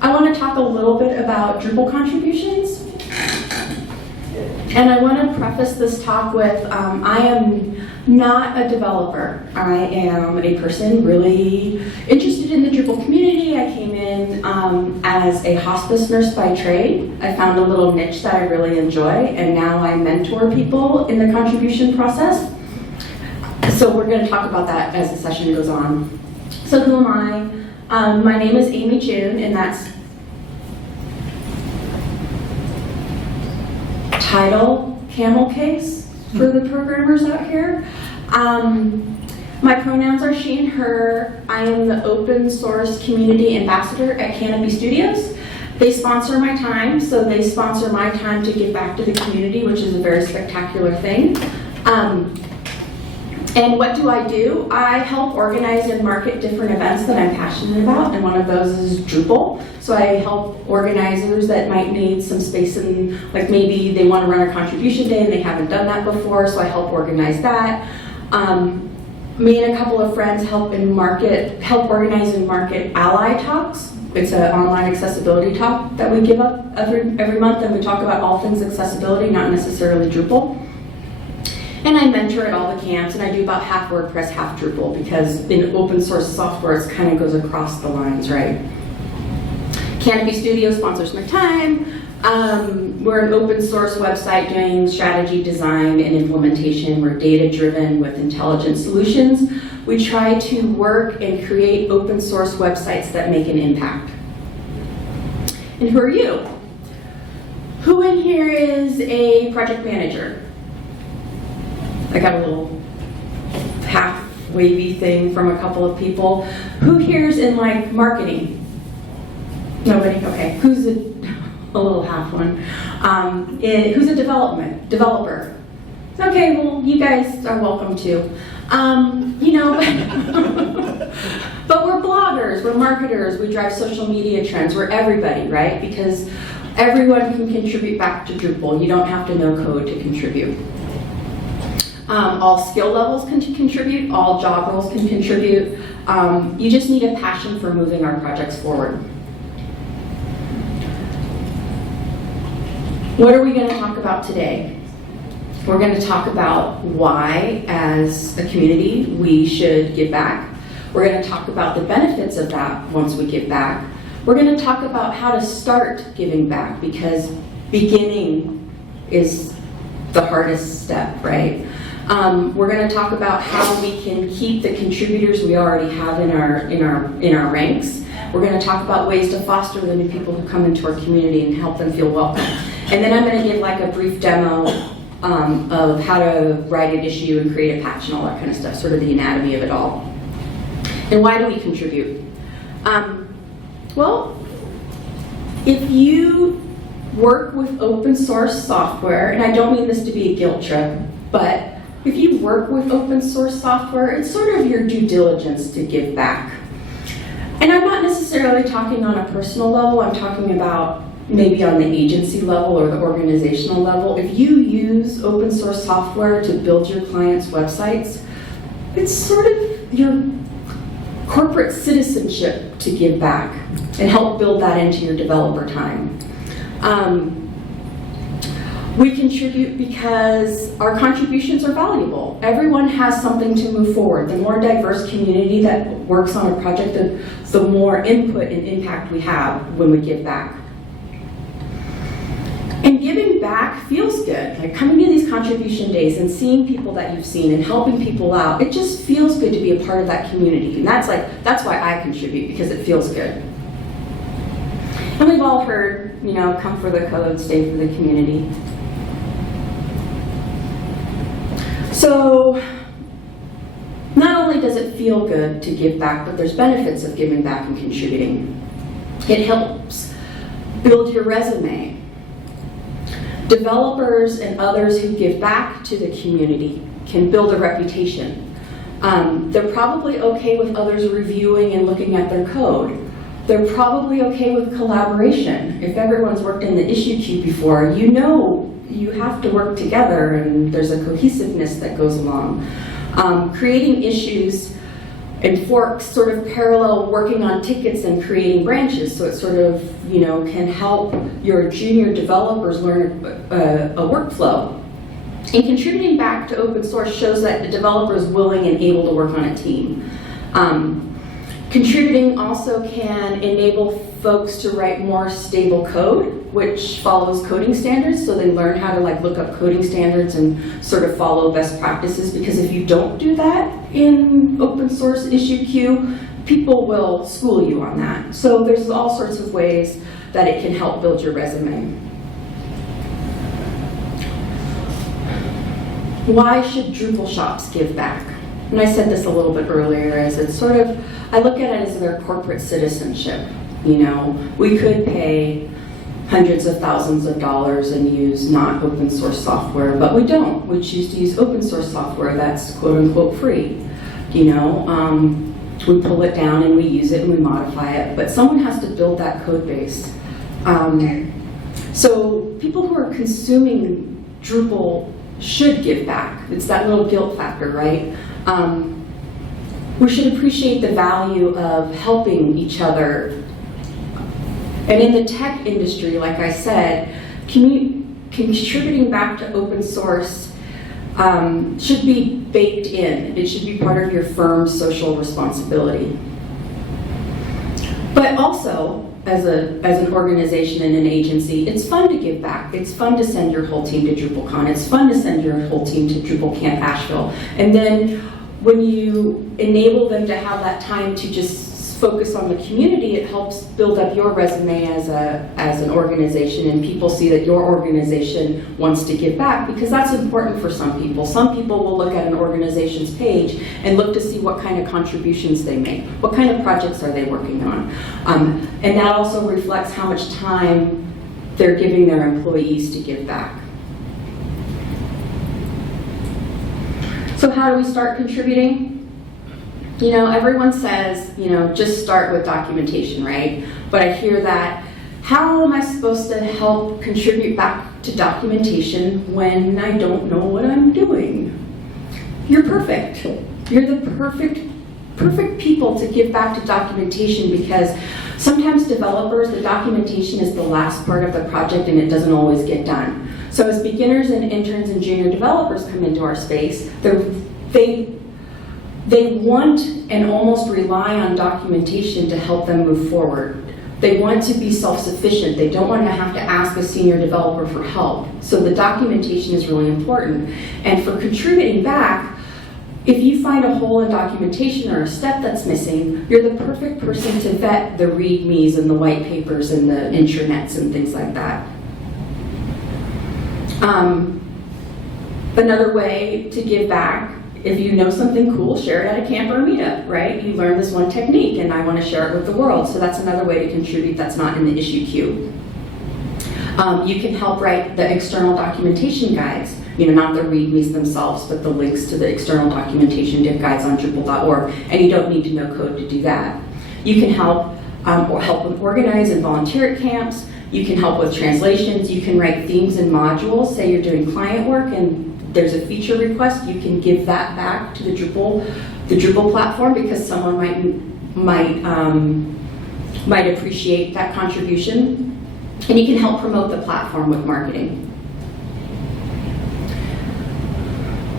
I want to talk a little bit about Drupal contributions. And I want to preface this talk with, I am not a developer. I am a person really interested in the Drupal community. I came in as a hospice nurse by trade. I found a little niche that I really enjoy, and now I mentor people in the contribution process. So we're going to talk about that as the session goes on. So who am I? My name is AmyJune, and that's title camel case for the programmers out here. My pronouns are she and her. I am the open source community ambassador at Canopy Studios. They sponsor my time, so they sponsor my time to give back to the community, which is a very spectacular thing. And what do? I help organize and market different events that I'm passionate about, and one of those is Drupal. So I help organizers that might need some space in, like maybe they want to run a contribution day and they haven't done that before, so I help organize that. Me and a couple of friends help organize and market Ally Talks. It's an online accessibility talk that we give up every month, and we talk about all things accessibility, not necessarily Drupal. And I mentor at all the camps, and I do about half WordPress, half Drupal, because in open source software, it kind of goes across the lines, right? Canopy Studio sponsors my time. We're an open source website doing strategy, design, and implementation. We're data-driven with intelligent solutions. We try to work and create open source websites that make an impact. And who are you? Who in here is a project manager? I got a little half wavy thing from a couple of people. Who here's in like marketing? Nobody? Okay. Who's a little half one? Who's a developer? Okay, well, you guys are welcome too. You know, but we're bloggers, we're marketers, we drive social media trends, we're everybody, right? Because everyone can contribute back to Drupal. You don't have to know code to contribute. All skill levels can contribute, all job roles can contribute. You just need a passion for moving our projects forward. What are we going to talk about today? We're going to talk about why, as a community, we should give back. We're going to talk about the benefits of that once we give back. We're going to talk about how to start giving back, because beginning is the hardest step, right? We're going to talk about how we can keep the contributors we already have in our ranks. We're going to talk about ways to foster the new people who come into our community and help them feel welcome. And then I'm going to give like a brief demo of how to write an issue and create a patch and all that kind of stuff, sort of the anatomy of it all. And why do we contribute? Well, if you work with open source software, and I don't mean this to be a guilt trip, but if you work with open source software, it's sort of your due diligence to give back. And I'm not necessarily talking on a personal level, I'm talking about maybe on the agency level or the organizational level. If you use open source software to build your clients' websites, it's sort of your corporate citizenship to give back and help build that into your developer time. We contribute because our contributions are valuable. Everyone has something to move forward. The more diverse community that works on a project, the more input and impact we have when we give back. And giving back feels good. Like coming to these contribution days and seeing people that you've seen and helping people out, it just feels good to be a part of that community. And that's why I contribute, because it feels good. And we've all heard, you know, come for the code, stay for the community. So, not only does it feel good to give back, but there's benefits of giving back and contributing. It helps build your resume. Developers and others who give back to the community can build a reputation. They're probably okay with others reviewing and looking at their code. They're probably okay with collaboration. If everyone's worked in the issue queue before, you know you have to work together and there's a cohesiveness that goes along. Creating issues and forks sort of parallel working on tickets and creating branches, so it sort of, you know, can help your junior developers learn a workflow. And contributing back to open source shows that the developer is willing and able to work on a team. Contributing also can enable folks to write more stable code, which follows coding standards, so they learn how to like look up coding standards and sort of follow best practices, because if you don't do that in open source issue queue, people will school you on that. So there's all sorts of ways that it can help build your resume. Why should Drupal shops give back? And I said this a little bit earlier, as it's sort of, I look at it as their corporate citizenship. You know, we could pay hundreds of thousands of dollars and use not open source software, but we don't. We choose to use open source software that's quote unquote free. You know, we pull it down and we use it and we modify it, but someone has to build that code base. So people who are consuming Drupal should give back. It's that little guilt factor, right? We should appreciate the value of helping each other. And in the tech industry, like I said, contributing back to open source should be baked in. It should be part of your firm's social responsibility. But also, as an organization and an agency, it's fun to give back. It's fun to send your whole team to DrupalCon. It's fun to send your whole team to Drupal Camp Asheville. And then when you enable them to have that time to just focus on the community, it helps build up your resume as an organization, and people see that your organization wants to give back, because that's important for some people. Some people will look at an organization's page and look to see what kind of contributions they make. What kind of projects are they working on? And that also reflects how much time they're giving their employees to give back. So how do we start contributing? You know, everyone says, you know, just start with documentation, right? But I hear that, how am I supposed to help contribute back to documentation when I don't know what I'm doing? You're perfect. You're the perfect people to give back to documentation, because sometimes developers, the documentation is the last part of the project and it doesn't always get done. So as beginners and interns and junior developers come into our space, they want and almost rely on documentation to help them move forward. They want to be self-sufficient. They don't want to have to ask a senior developer for help. So the documentation is really important. And for contributing back, if you find a hole in documentation or a step that's missing, you're the perfect person to vet the readmes and the white papers and the intranets and things like that. Another way to give back, if you know something cool, share it at a camp or a meetup, right? You learn this one technique and I want to share it with the world. So that's another way to contribute that's not in the issue queue. You can help write the external documentation guides, you know, not the readmes themselves, but the links to the external documentation guides on Drupal.org, and you don't need to know code to do that. You can help with organize and volunteer at camps. You can help with translations. You can write themes and modules. Say you're doing client work and there's a feature request, you can give that back to the Drupal platform, because someone might appreciate that contribution. And you can help promote the platform with marketing.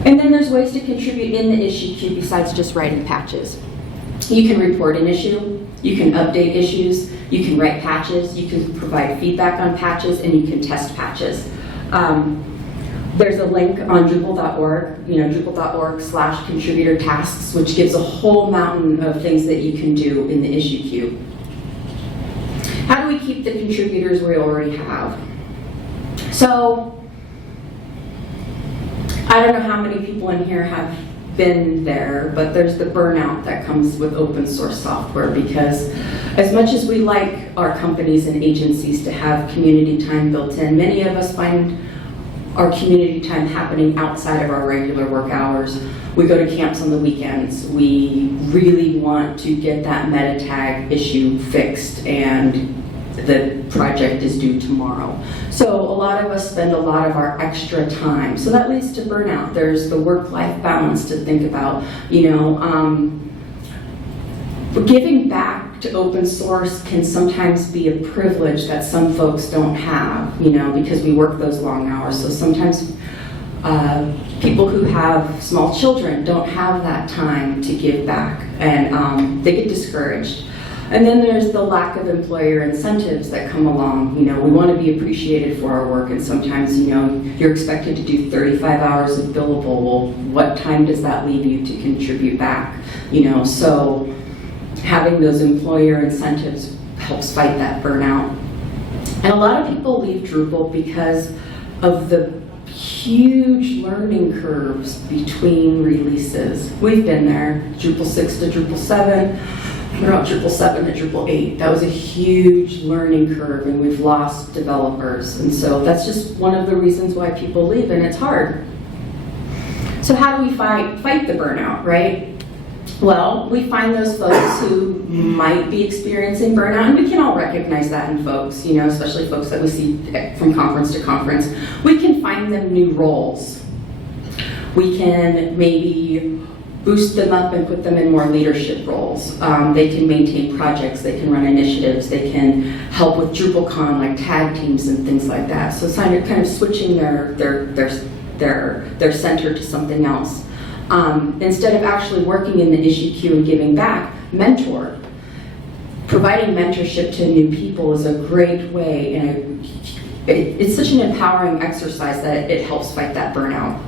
And then there's ways to contribute in the issue queue besides just writing patches. You can report an issue, you can update issues, you can write patches, you can provide feedback on patches, and you can test patches. There's a link on Drupal.org, you know, Drupal.org/contributor tasks, which gives a whole mountain of things that you can do in the issue queue. How do we keep the contributors we already have? So, I don't know how many people in here have been there, but there's the burnout that comes with open source software, because as much as we like our companies and agencies to have community time built in, many of us find our community time happening outside of our regular work hours. We go to camps on the weekends. We really want to get that meta tag issue fixed, and the project is due tomorrow. So a lot of us spend a lot of our extra time. So that leads to burnout. There's the work-life balance to think about. You know, Giving back to open source can sometimes be a privilege that some folks don't have, because we work those long hours. So sometimes people who have small children don't have that time to give back, and they get discouraged. And then there's the lack of employer incentives that come along. We want to be appreciated for our work, and sometimes, you're expected to do 35 hours of billable. Well, what time does that leave you to contribute back? So having those employer incentives helps fight that burnout. And a lot of people leave Drupal because of the huge learning curves between releases. We've been there, Drupal 6 to Drupal 7, Drupal 7 to Drupal 8. That was a huge learning curve, and we've lost developers. And so that's just one of the reasons why people leave, and it's hard. So how do we fight the burnout, right? Well, we find those folks who might be experiencing burnout, and we can all recognize that in folks, especially folks that we see from conference to conference. We can find them new roles. We can maybe boost them up and put them in more leadership roles. They can maintain projects, they can run initiatives, they can help with DrupalCon, like tag teams and things like that. So it's kind of switching their center to something else. Instead of actually working in the issue queue and giving back, mentor. Providing mentorship to new people is a great way, and it's such an empowering exercise that it helps fight that burnout.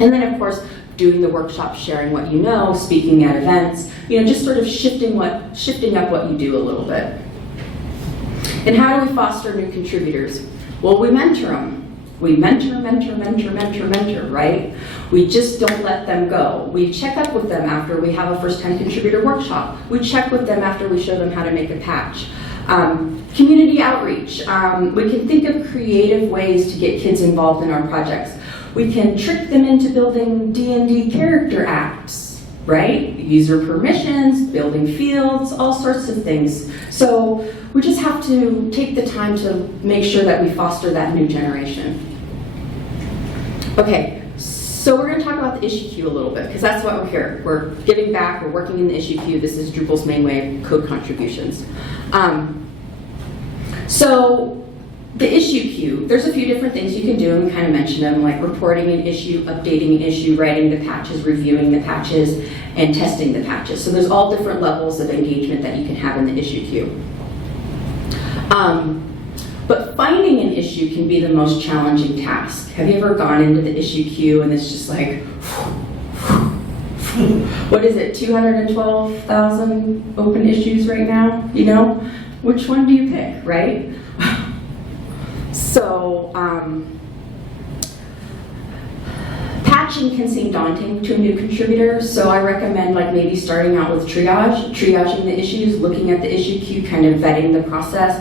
And then, of course, doing the workshops, sharing what you know, speaking at events, just sort of shifting up what you do a little bit. And how do we foster new contributors? Well, we mentor them. We mentor, right? We just don't let them go. We check up with them after we have a first-time contributor workshop. We check with them after we show them how to make a patch. Community outreach. We can think of creative ways to get kids involved in our projects. We can trick them into building D&D character apps, right? User permissions, building fields, all sorts of things. So we just have to take the time to make sure that we foster that new generation. Okay, so we're going to talk about the issue queue a little bit, because that's what we're here. We're giving back, we're working in the issue queue. This is Drupal's main way of code contributions. So the issue queue, there's a few different things you can do, and we kind of mentioned them, like reporting an issue, updating an issue, writing the patches, reviewing the patches, and testing the patches. So there's all different levels of engagement that you can have in the issue queue. But finding an issue can be the most challenging task. Have you ever gone into the issue queue and it's just like, what is it, 212,000 open issues right now? Which one do you pick, right? So, patching can seem daunting to a new contributor, so I recommend maybe starting out with triaging the issues, looking at the issue queue, kind of vetting the process,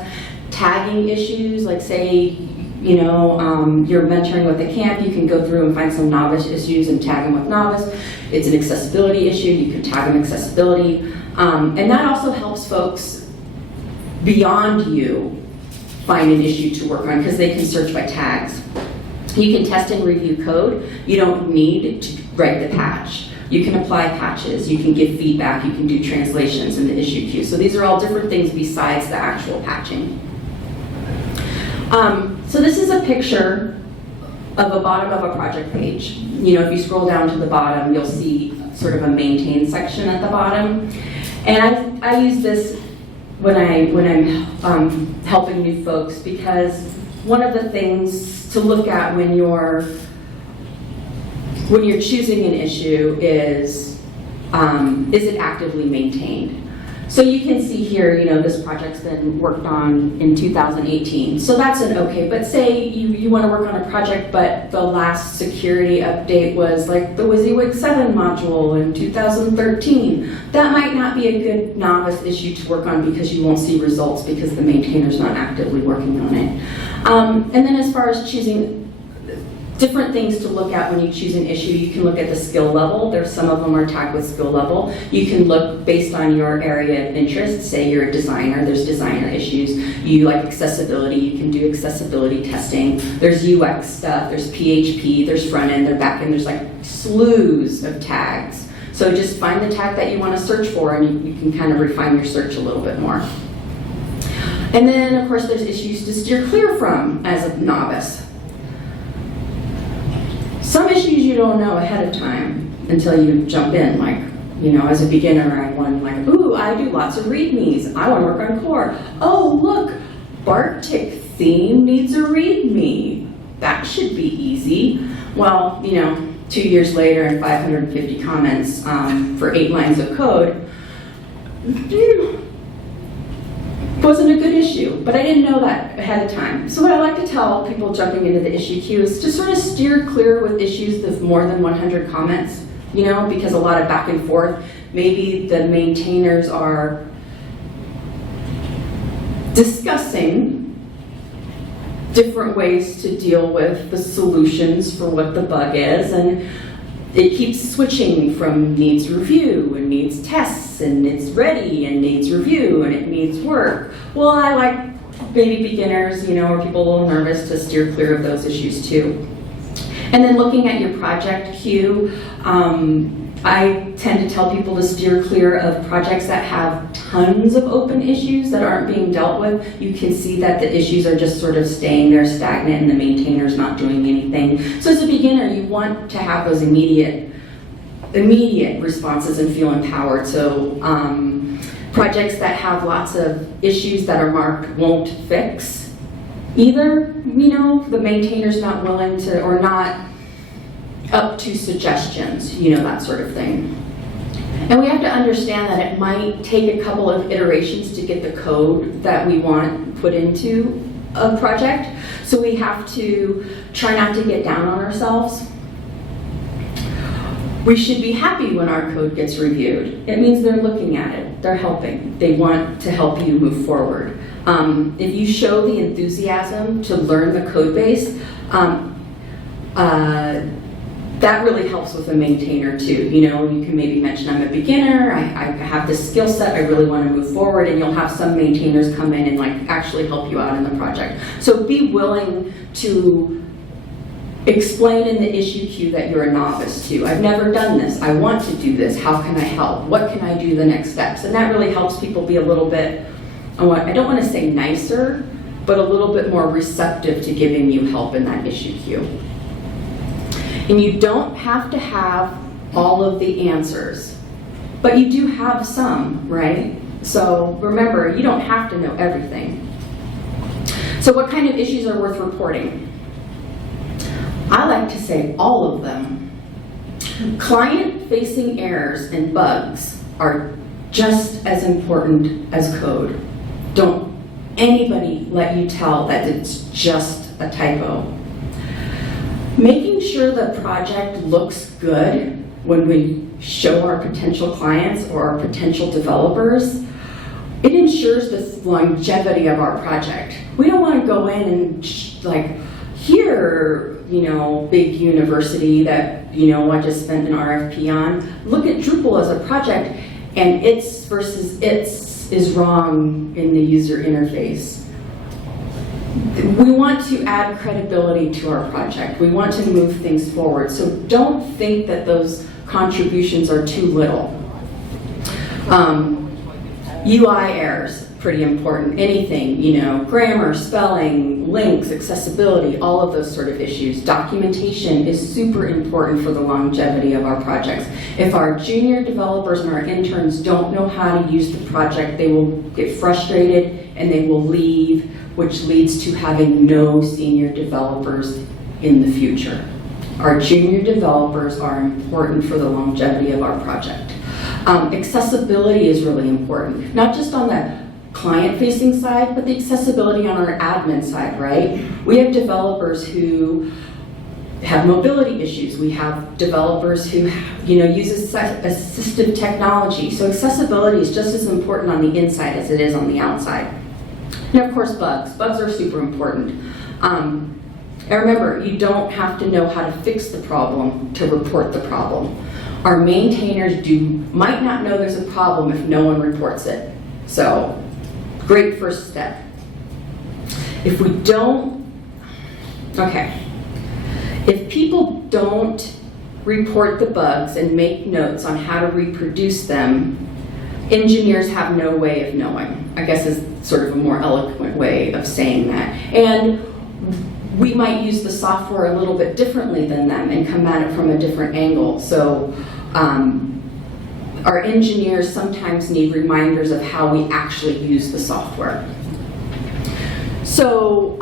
tagging issues, like say, you're mentoring with a camp, you can go through and find some novice issues and tag them with novice. It's an accessibility issue, you can tag them accessibility. And that also helps folks beyond you find an issue to work on, because they can search by tags. You can test and review code. You don't need to write the patch. You can apply patches, you can give feedback, you can do translations in the issue queue. So these are all different things besides the actual patching. So this is a picture of a bottom of a project page. If you scroll down to the bottom, you'll see sort of a maintain section at the bottom. And I use this when I'm helping new folks, because one of the things to look at when you're choosing an issue is it actively maintained? So you can see here, this project's been worked on in 2018. So that's an okay, but say you want to work on a project, but the last security update was like the WYSIWYG 7 module in 2013. That might not be a good novice issue to work on, because you won't see results because the maintainer's not actively working on it. And then as far as choosing different things to look at when you choose an issue, you can look at the skill level. There's some of them are tagged with skill level. You can look based on your area of interest. Say you're a designer, there's designer issues. You like accessibility, you can do accessibility testing. There's UX stuff, there's PHP, there's front end, there's back end, there's like slews of tags. So So just find the tag that you want to search for, and you can kind of refine your search a little bit more. And then, of course, there's issues to steer clear from as a novice. Some issues you don't know ahead of time until you jump in, like, you know, as a beginner, I want like, ooh, I do lots of readmes. I want to work on core. Oh, look, Bartik theme needs a readme. That should be easy. Well, you know, 2 years later and 550 comments for 8 lines of code, wasn't a good issue, but I didn't know that ahead of time. So what I like to tell people jumping into the issue queue is to sort of steer clear with issues with more than 100 comments, you know, because a lot of back and forth. Maybe the maintainers are discussing different ways to deal with the solutions for what the bug is, and it keeps switching from needs review and needs tests and it's ready and needs review and it needs work. Well, I like maybe beginners, you know, or people a little nervous to steer clear of those issues too. And then looking at your project queue, I tend to tell people to steer clear of projects that have tons of open issues that aren't being dealt with. You can see that the issues are just sort of staying there stagnant and the maintainer's not doing anything. So as a beginner, you want to have those immediate responses and feel empowered. So projects that have lots of issues that are marked won't fix, either, you know, the maintainer's not willing to, or not up to suggestions, you know, that sort of thing. And we have to understand that it might take a couple of iterations to get the code that we want put into a project. So we have to try not to get down on ourselves. We should be happy when our code gets reviewed. It means they're looking at it, they're helping. They want to help you move forward. If you show the enthusiasm to learn the code base, that really helps with a maintainer too. You know, you can maybe mention, I'm a beginner, I have this skill set, I really want to move forward, and you'll have some maintainers come in and like actually help you out in the project. So be willing to explain in the issue queue that you're a novice too. I've never done this, I want to do this, how can I help? What can I do the next steps? And that really helps people be a little bit, I don't want to say nicer, but a little bit more receptive to giving you help in that issue queue. And you don't have to have all of the answers, but you do have some, right? So remember, you don't have to know everything. So what kind of issues are worth reporting? I like to say all of them. Client-facing errors and bugs are just as important as code. Don't anybody let you tell that it's just a typo. Making sure the project looks good when we show our potential clients or our potential developers, it ensures the longevity of our project. We don't want to go in and like, here, you know, big university that, you know, I just spent an RFP on, look at Drupal as a project and its versus its is wrong in the user interface. We want to add credibility to our project. We want to move things forward. So don't think that those contributions are too little. UI errors, pretty important. Anything, you know, grammar, spelling, links, accessibility, all of those sort of issues. Documentation is super important for the longevity of our projects. If our junior developers and our interns don't know how to use the project, they will get frustrated and they will leave, which leads to having no senior developers in the future. Our junior developers are important for the longevity of our project. Accessibility is really important, not just on the client-facing side, but the accessibility on our admin side, right? We have developers who have mobility issues. We have developers who, you know, use assistive technology. So accessibility is just as important on the inside as it is on the outside. And of course, bugs. Bugs are super important. And remember, you don't have to know how to fix the problem to report the problem. Our maintainers might not know there's a problem if no one reports it. So, great first step. If people don't report the bugs and make notes on how to reproduce them, engineers have no way of knowing. I guess is sort of a more eloquent way of saying that. And we might use the software a little bit differently than them and come at it from a different angle. So our engineers sometimes need reminders of how we actually use the software. So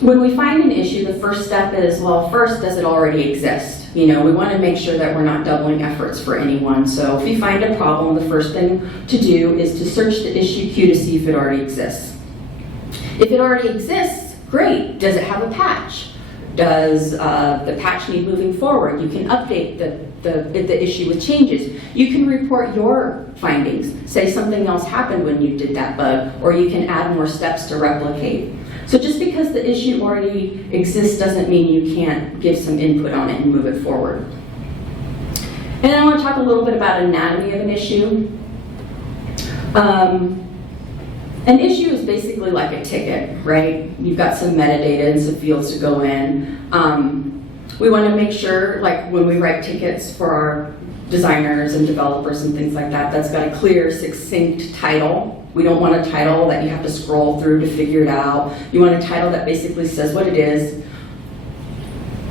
when we find an issue, the first step is, well, first, does it already exist? You know, we want to make sure that we're not doubling efforts for anyone. So if you find a problem, the first thing to do is to search the issue queue to see if it already exists. If it already exists, great. Does it have a patch? Does the patch need moving forward? You can update the issue with changes. You can report your findings. Say something else happened when you did that bug, or you can add more steps to replicate. So just because the issue already exists doesn't mean you can't give some input on it and move it forward. And then I want to talk a little bit about anatomy of an issue. An issue is basically like a ticket, right? You've got some metadata and some fields to go in. We want to make sure, like when we write tickets for our designers and developers and things like that, that's got a clear, succinct title. We don't want a title that you have to scroll through to figure it out. You want a title that basically says what it is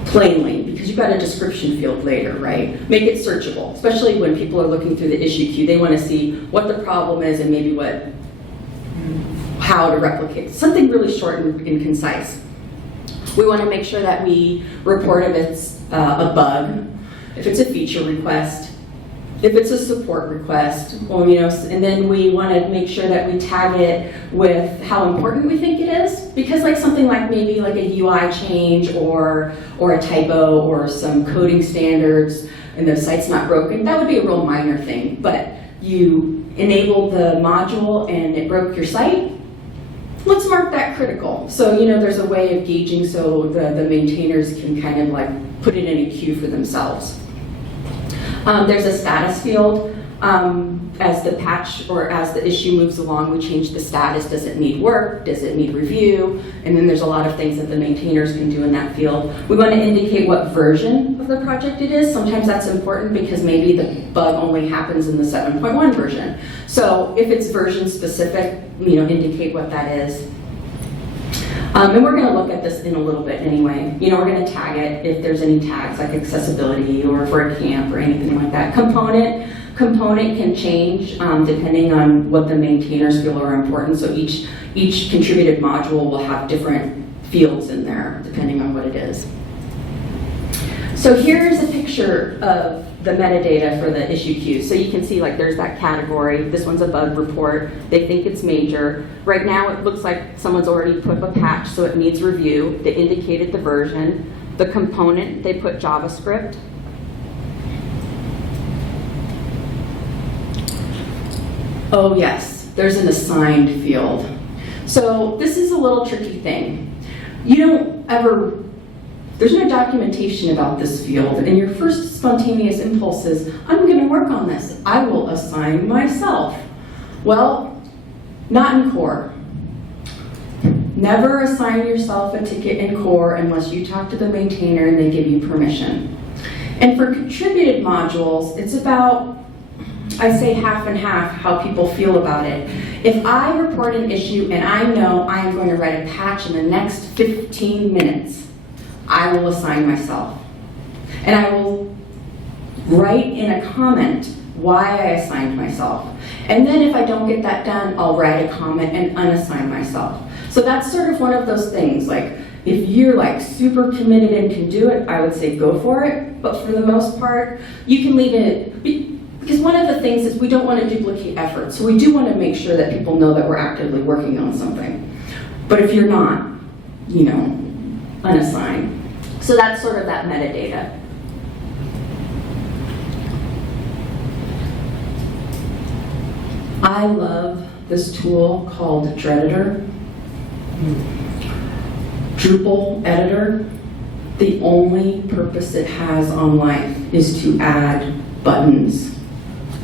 plainly, because you've got a description field later, right? Make it searchable, especially when people are looking through the issue queue. They want to see what the problem is and maybe how to replicate. Something really short and concise. We want to make sure that we report if it's a bug, if it's a feature request, if it's a support request, or, you know, and then we want to make sure that we tag it with how important we think it is, because like something like maybe like a UI change or a typo or some coding standards and the site's not broken, that would be a real minor thing. But you enabled the module and it broke your site, let's mark that critical. So, you know, there's a way of gauging so the maintainers can kind of like put it in a queue for themselves. There's a status field. As the patch or as the issue moves along, we change the status. Does it need work? Does it need review? And then there's a lot of things that the maintainers can do in that field. We want to indicate what version of the project it is. Sometimes that's important because maybe the bug only happens in the 7.1 version. So if it's version specific, you know, indicate what that is. And we're going to look at this in a little bit anyway. You know, we're going to tag it if there's any tags like accessibility or for a camp or anything like that. Component can change depending on what the maintainers feel are important. So each contributed module will have different fields in there depending on what it is. So here's a picture of the metadata for the issue queue. So you can see like there's that category. This one's a bug report. They think it's major. Right now it looks like someone's already put up a patch, so it needs review. They indicated the version. The component, they put JavaScript. Oh yes, there's an assigned field. So this is a little tricky thing. There's no documentation about this field, and your first spontaneous impulse is, I'm going to work on this. I will assign myself. Well, not in core. Never assign yourself a ticket in core unless you talk to the maintainer and they give you permission. And for contributed modules, it's about, I say half and half how people feel about it. If I report an issue and I know I am going to write a patch in the next 15 minutes, I will assign myself. And I will write in a comment why I assigned myself. And then if I don't get that done, I'll write a comment and unassign myself. So that's sort of one of those things, like if you're like super committed and can do it, I would say go for it. But for the most part, you can leave it, because one of the things is we don't want to duplicate effort. So we do want to make sure that people know that we're actively working on something. But if you're not, you know, unassign. So that's sort of that metadata. I love this tool called Dreditor. Drupal editor. The only purpose it has on life is to add buttons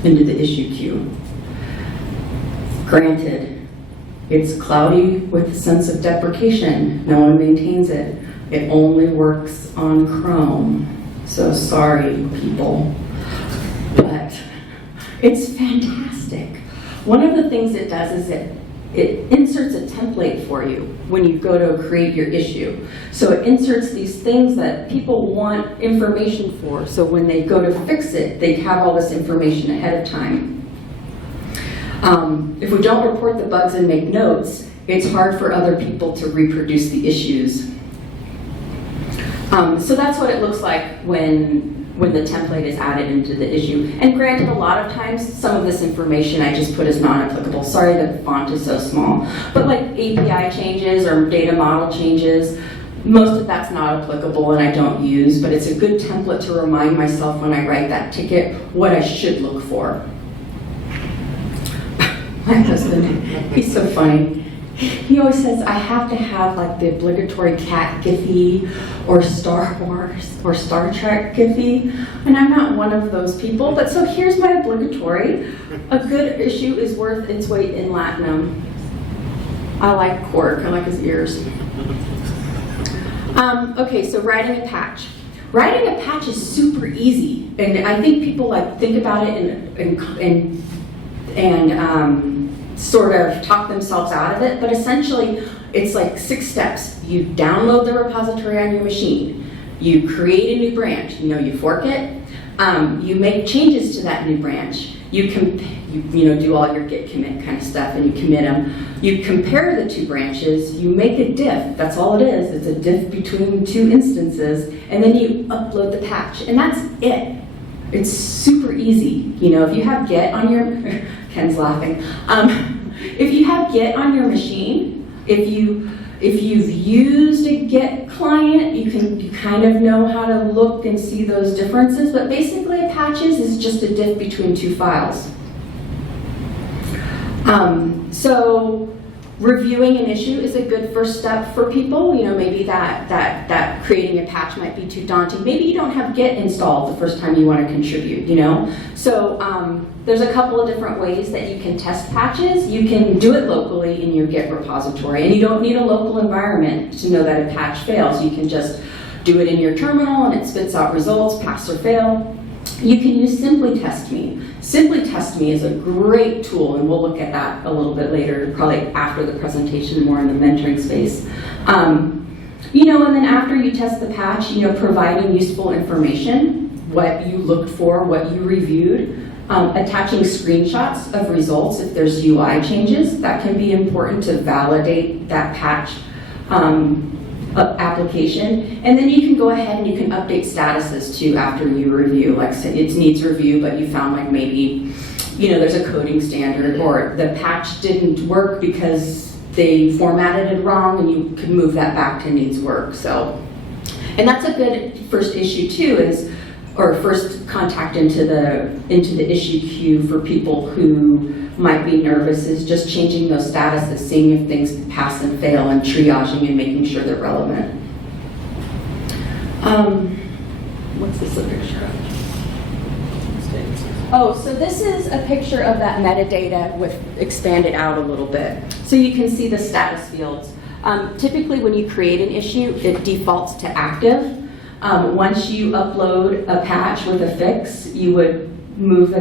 into the issue queue. Granted, it's cloudy with a sense of deprecation. No one maintains it. It only works on Chrome. So sorry, people, but it's fantastic. One of the things it does is it inserts a template for you when you go to create your issue. So it inserts these things that people want information for, so when they go to fix it, they have all this information ahead of time. If we don't report the bugs and make notes, it's hard for other people to reproduce the issues. So that's what it looks like when the template is added into the issue. And granted, a lot of times, some of this information I just put as non-applicable. Sorry, the font is so small. But like API changes or data model changes, most of that's not applicable and I don't use, but it's a good template to remind myself when I write that ticket what I should look for. My husband, he's so funny. He always says I have to have like the obligatory cat Giphy or Star Wars or Star Trek Giphy, and I'm not one of those people, but so here's my obligatory. A good issue is worth its weight in latinum. I like Quark, I like his ears. Okay, so writing a patch. Writing a patch is super easy, and I think people like think about it and sort of talk themselves out of it, but essentially it's like 6 steps. You download the repository on your machine, you create a new branch, you fork it, you make changes to that new branch, you do all your git commit kind of stuff and you commit them, you compare the 2 branches, you make a diff, that's all it is, it's a diff between 2 instances, and then you upload the patch, and that's it. It's super easy. If you have Git on your, Ken's laughing. If you have Git on your machine, if you've used a Git client, you kind of know how to look and see those differences, but basically a patches is just a diff between 2 files. So reviewing an issue is a good first step for people. Maybe that creating a patch might be too daunting. Maybe you don't have Git installed the first time you want to contribute, So there's a couple of different ways that you can test patches. You can do it locally in your Git repository, and you don't need a local environment to know that a patch fails. You can just do it in your terminal and it spits out results, pass or fail. You can use Simply Test Me. Simply Test Me is a great tool, and we'll look at that a little bit later, probably after the presentation, more in the mentoring space. And then after you test the patch, providing useful information, what you looked for, what you reviewed, attaching screenshots of results if there's UI changes. That can be important to validate that patch application, and then you can go ahead and you can update statuses too after you review. Like say it needs review, but you found like maybe there's a coding standard, or the patch didn't work because they formatted it wrong, and you can move that back to needs work. So, and that's a good first issue too, or first contact into the issue queue for people who might be nervous, is just changing those statuses, seeing if things pass and fail, and triaging and making sure they're relevant. What's this a picture of? Oh, so this is a picture of that metadata with expanded out a little bit. So you can see the status fields. Typically when you create an issue, it defaults to active. Once you upload a patch with a fix, you would move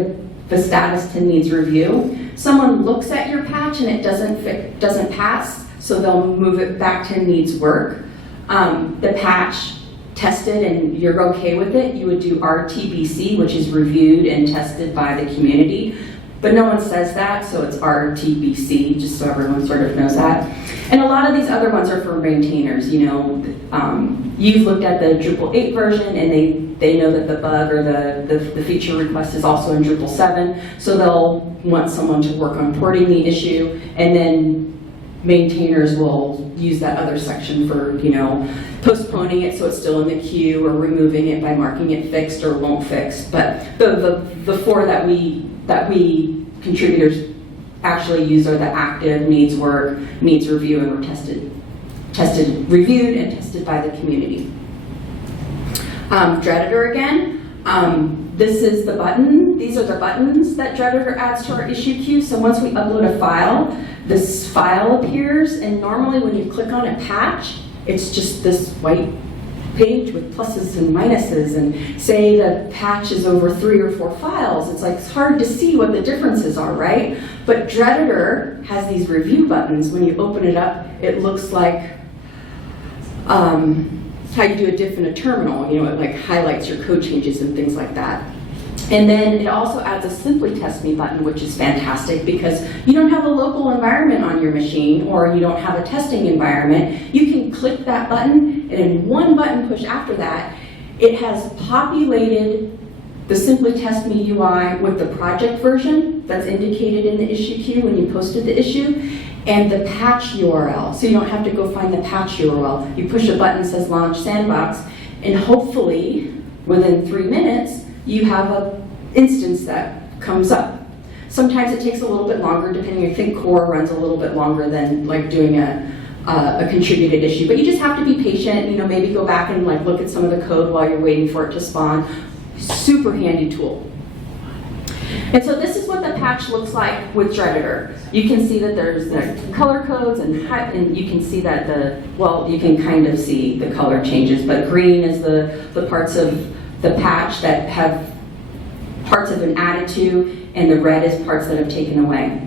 the status to needs review. Someone looks at your patch and it doesn't pass, so they'll move it back to needs work. The patch tested and you're okay with it, you would do RTBC, which is reviewed and tested by the community. But no one says that, so it's RTBC, just so everyone sort of knows that. And a lot of these other ones are for maintainers. You've looked at the Drupal 8 version, and they know that the bug or the feature request is also in Drupal 7, so they'll want someone to work on porting the issue, and then maintainers will use that other section for, postponing it so it's still in the queue, or removing it by marking it fixed or won't fix. But the 4 that we contributors actually use are the active, needs work, needs review, and were reviewed and tested by the community. Dreditor again. This is the button. These are the buttons that Dreditor adds to our issue queue. So once we upload a file, this file appears, and normally when you click on a patch, it's just this white page with pluses and minuses, and say the patch is over 3 or 4 files, it's hard to see what the differences are, right? But Dredditor has these review buttons. When you open it up, it looks like how you do a diff in a terminal. It like highlights your code changes and things like that. And then it also adds a Simply Test Me button, which is fantastic because you don't have a local environment on your machine, or you don't have a testing environment. You can click that button, and in one button push after that, it has populated the Simply Test Me UI with the project version that's indicated in the issue queue when you posted the issue, and the patch URL. So you don't have to go find the patch URL. You push a button that says Launch Sandbox, and hopefully within 3 minutes, you have an instance that comes up. Sometimes it takes a little bit longer, depending. I think core runs a little bit longer than like doing a contributed issue, but you just have to be patient. Maybe go back and like look at some of the code while you're waiting for it to spawn. Super handy tool. And so this is what the patch looks like with Dredditor. You can see that there's the color codes, and you can see that you can kind of see the color changes, but green is the parts of the patch that have parts have been added to, and the red is parts that have taken away.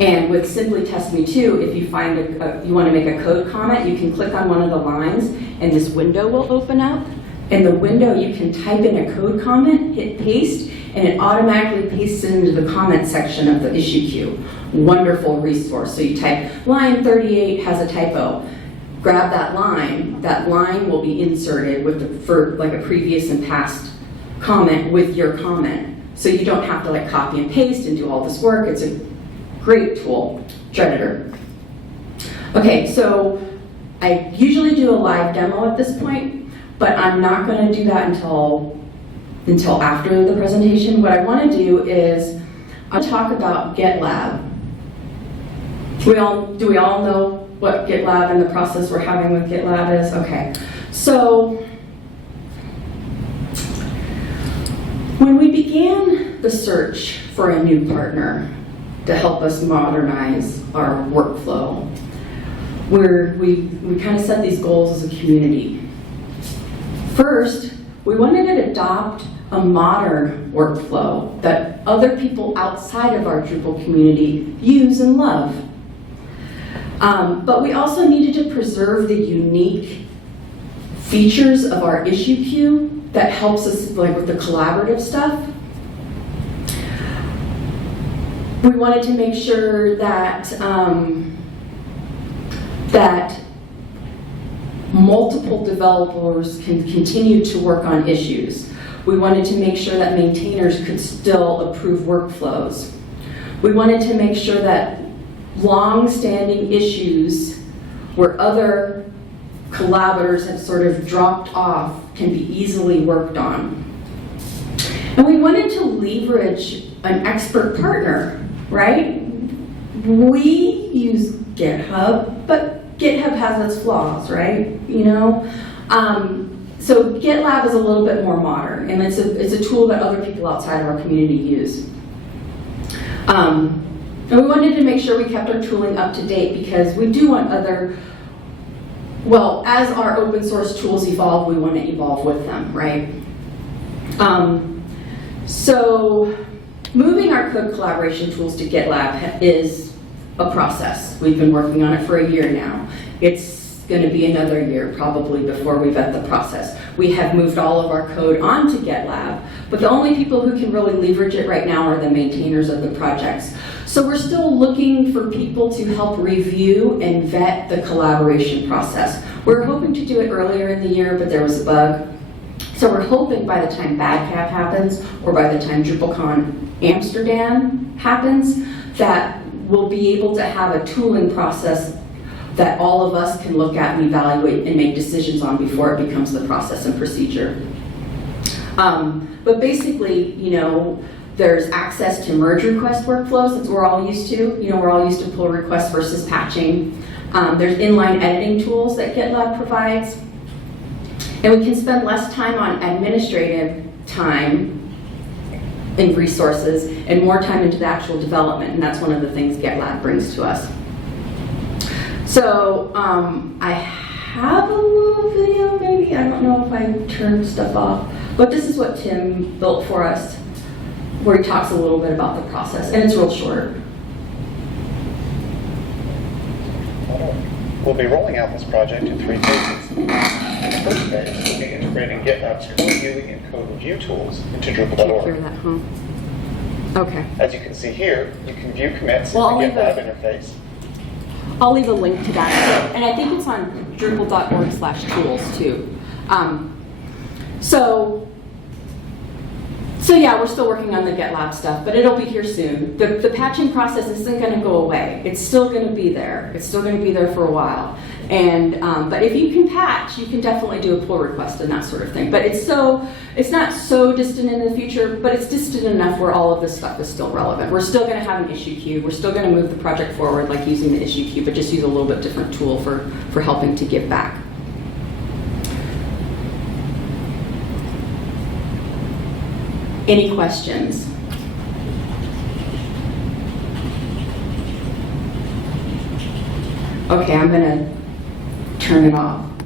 And with Simply Test Me Too, if you find you want to make a code comment, you can click on one of the lines, and this window will open up. In the window, you can type in a code comment, hit paste, and it automatically pastes it into the comment section of the issue queue. Wonderful resource. So you type, line 38 has a typo. Grab that line will be inserted for like a previous and past comment with your comment. So you don't have to like copy and paste and do all this work. It's a great tool, Dredditor. Okay, so I usually do a live demo at this point, but I'm not going to do that until after the presentation. What I want to do is I'll talk about GetLab. Do we all know what GetLab and the process we're having with GetLab is? Okay, so when we began the search for a new partner to help us modernize our workflow, we kind of set these goals as a community. First, we wanted to adopt a modern workflow that other people outside of our Drupal community use and love. But we also needed to preserve the unique features of our issue queue that helps us like with the collaborative stuff. We wanted to make sure that that multiple developers can continue to work on issues. We wanted to make sure that maintainers could still approve workflows. We wanted to make sure that long-standing issues where other collaborators have sort of dropped off can be easily worked on. And we wanted to leverage an expert partner, right? We use GitHub, but GitHub has its flaws, right? So GetLab is a little bit more modern, and it's a tool that other people outside of our community use. And we wanted to make sure we kept our tooling up to date because we do want as our open source tools evolve, we want to evolve with them, right? So moving our code collaboration tools to GetLab is a process. We've been working on it for a year now. It's going to be another year probably before we vet the process. We have moved all of our code onto GetLab, but the only people who can really leverage it right now are the maintainers of the projects. So we're still looking for people to help review and vet the collaboration process. We're hoping to do it earlier in the year, but there was a bug. So we're hoping by the time BadCap happens, or by the time DrupalCon Amsterdam happens, that we'll be able to have a tooling process that all of us can look at and evaluate and make decisions on before it becomes the process and procedure. But basically, there's access to merge request workflows that we're all used to. We're all used to pull requests versus patching. There's inline editing tools that GetLab provides. And we can spend less time on administrative time and resources and more time into the actual development. And that's one of the things GetLab brings to us. So I have a little video, maybe. I don't know if I turned stuff off. But this is what Tim built for us, where he talks a little bit about the process, and it's real short. We'll be rolling out this project in 3 phases. In the first phase, we'll be integrating GitLab's code viewing and code review tools into Take care Drupal.org. of that, huh? Okay. As you can see here, you can view commits Well, I'll in leave the GitLab a- interface. I'll leave a link to that, and I think it's on Drupal.org/tools too. So yeah, we're still working on the GetLab stuff, but it'll be here soon. The patching process isn't going to go away. It's still going to be there. It's still going to be there for a while. And but if you can patch, you can definitely do a pull request and that sort of thing. But it's not so distant in the future, but it's distant enough where all of this stuff is still relevant. We're still going to have an issue queue. We're still going to move the project forward, like using the issue queue, but just use a little bit different tool for helping to give back. Any questions? Okay, I'm going to turn it off.